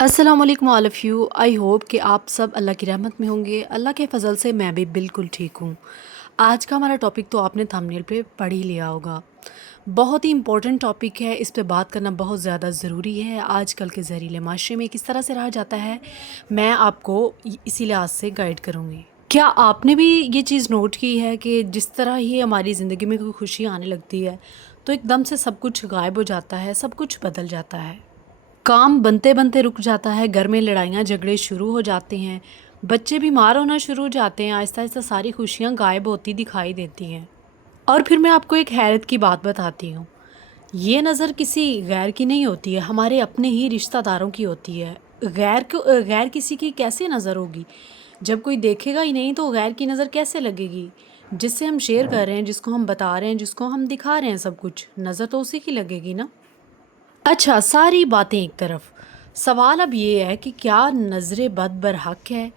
अस्सलाम वालेकुम all of you. I hope कि आप सब अल्लाह की रहमत में होंगे। अल्लाह के फ़ज़ल से मैं भी बिल्कुल ठीक हूँ। आज का हमारा टॉपिक तो आपने थंबनेल पे पढ़ ही लिया होगा। बहुत ही इम्पोर्टेंट टॉपिक है, इस पे बात करना बहुत ज़्यादा ज़रूरी है। आजकल के ज़हरीले माशरे में किस तरह से रहा जाता है, मैं आपको इसी लिहाज से गाइड करूँगी। क्या आपने भी ये चीज़ नोट की है कि जिस तरह ही हमारी ज़िंदगी में कोई खुशी आने लगती है, तो एकदम से सब कुछ गायब हो जाता है, सब कुछ बदल जाता है। काम बनते-बनते रुक जाता है, घर में लड़ाइयाँ झगड़े शुरू हो जाते हैं, बच्चे बीमार होना शुरू हो जाते हैं, आहिस्ता-आहिस्ता सारी खुशियाँ गायब होती दिखाई देती हैं। और फिर मैं आपको एक हैरत की बात बताती हूँ, ये नज़र किसी गैर की नहीं होती है, हमारे अपने ही रिश्तेदारों की होती है। गैर किसी की कैसे नज़र होगी? जब कोई देखेगा ही नहीं तो गैर की नज़र कैसे लगेगी? जिससे हम शेयर कर रहे हैं, जिसको हम बता रहे हैं, जिसको हम दिखा रहे हैं सब कुछ, नज़र तो उसी की लगेगी ना। अच्छा, सारी बातें एक तरफ, सवाल अब ये है कि क्या नज़र बद बरहक है?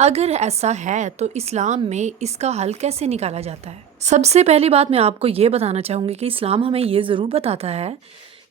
अगर ऐसा है तो इस्लाम में इसका हल कैसे निकाला जाता है? सबसे पहली बात मैं आपको ये बताना चाहूँगी कि इस्लाम हमें ये ज़रूर बताता है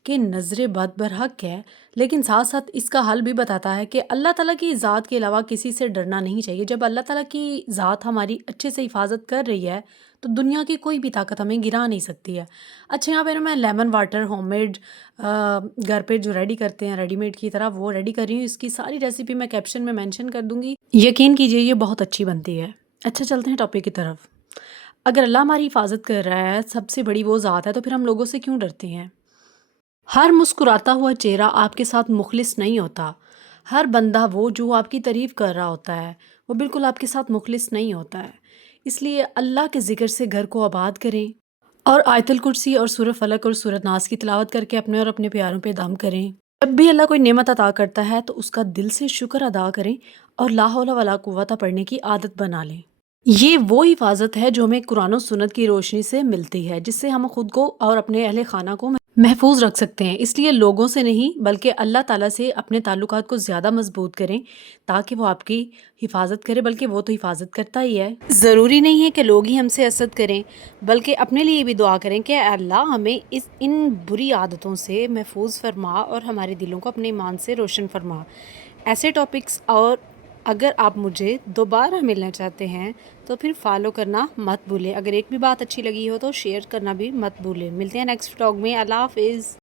कि नज़र बद बरहक है, लेकिन साथ-साथ इसका हल भी बताता है कि अल्लाह ताला की ज़ात के अलावा किसी से डरना नहीं चाहिए। जब अल्लाह ताला की ज़ात हमारी अच्छे से हिफ़ाज़त कर रही है, तो दुनिया की कोई भी ताकत हमें गिरा नहीं सकती है। अच्छा, यहाँ पे ना मैं लेमन वाटर होममेड घर पे जो रेडी करते हैं रेडीमेड की तरह वो रेडी कर रही हूँ। इसकी सारी रेसिपी मैं कैप्शन में मेंशन कर दूँगी। यकीन कीजिए ये बहुत अच्छी बनती है। अच्छा, चलते हैं टॉपिक की तरफ। अगर अल्लाह हमारी हिफ़ाज़त कर रहा है, सबसे बड़ी वो ज़ात है, तो फिर हम लोगों से क्यों डरते हैं? हर मुस्कुराता हुआ चेहरा आपके साथ मुखलिस नहीं होता। हर बंदा वो जो आपकी तारीफ़ कर रहा होता है, वो बिल्कुल आपके साथ मुखलिस नहीं होता है। इसलिए अल्लाह के ज़िक्र से घर को आबाद करें और आयतुल कुर्सी और सूरह फलक और सूरह नास की तिलावत करके अपने और अपने प्यारों पे दम करें। जब भी अल्लाह कोई नेमत अता करता है तो उसका दिल से शुक्र अदा करें और ला हौला वला कुव्वता पढ़ने की आदत बना लें। ये वो हिफाज़त है जो हमें कुरान और सुन्नत की रोशनी से मिलती है, जिससे हम खुद को और अपने अहले खाना को महफूज रख सकते हैं। इसलिए लोगों से नहीं बल्कि अल्लाह ताला से अपने ताल्लुकात को ज़्यादा मजबूत करें, ताकि वो आपकी हिफाजत करे, बल्कि वो तो हिफाजत करता ही है। ज़रूरी नहीं है कि लोग ही हमसे हसद करें, बल्कि अपने लिए भी दुआ करें कि अल्लाह हमें इन बुरी आदतों से महफूज फरमा और हमारे दिलों को अपने ईमान से रोशन फरमा। ऐसे टॉपिक्स और अगर आप मुझे दोबारा मिलना चाहते हैं तो फिर फॉलो करना मत भूलें। अगर एक भी बात अच्छी लगी हो तो शेयर करना भी मत भूलें। मिलते हैं नेक्स्ट व्लॉग में। अल्लाह हाफ़िज़।